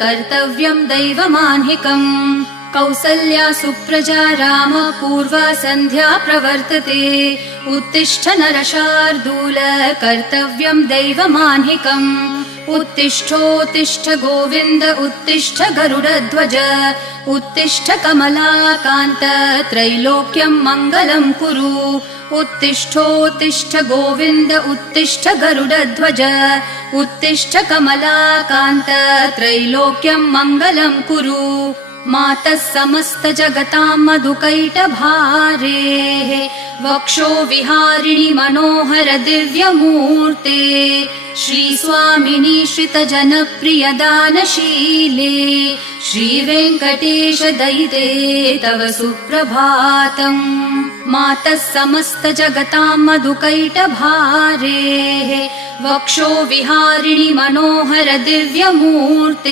कर्तव्यं दैवमान्हिकम् कौसल्या सुप्रजा राम पूर्वा सन्ध्या प्रवर्तते उत्तिष्ठ नरशार्दूल कर्तव्यं दैवमान्हिकम् उत्तिष्ठोत्तिष्ठ गोविन्द उत्तिष्ठ गरुडध्वज उत्तिष्ठ कमलाकान्त त्रैलोक्यं मङ्गलं कुरु उत्तिष्ठोत्तिष्ठ गोविन्द उत्तिष्ठ गरुडध्वज उत्तिष्ठ कमलाकान्त त्रैलोक्यं मङ्गलं कुरु मातः समस्त जगतां मधुकैटभारेः वक्षो विहारिणि मनोहर दिव्यमूर्ते श्रीस्वामिनि श्रितजनप्रिय दानशीले श्रीवेङ्कटेश दयिते तव सुप्रभातम् मातः समस्त जगतां मधुकैटभारेः वक्षो विहारिणि मनोहर दिव्यमूर्ते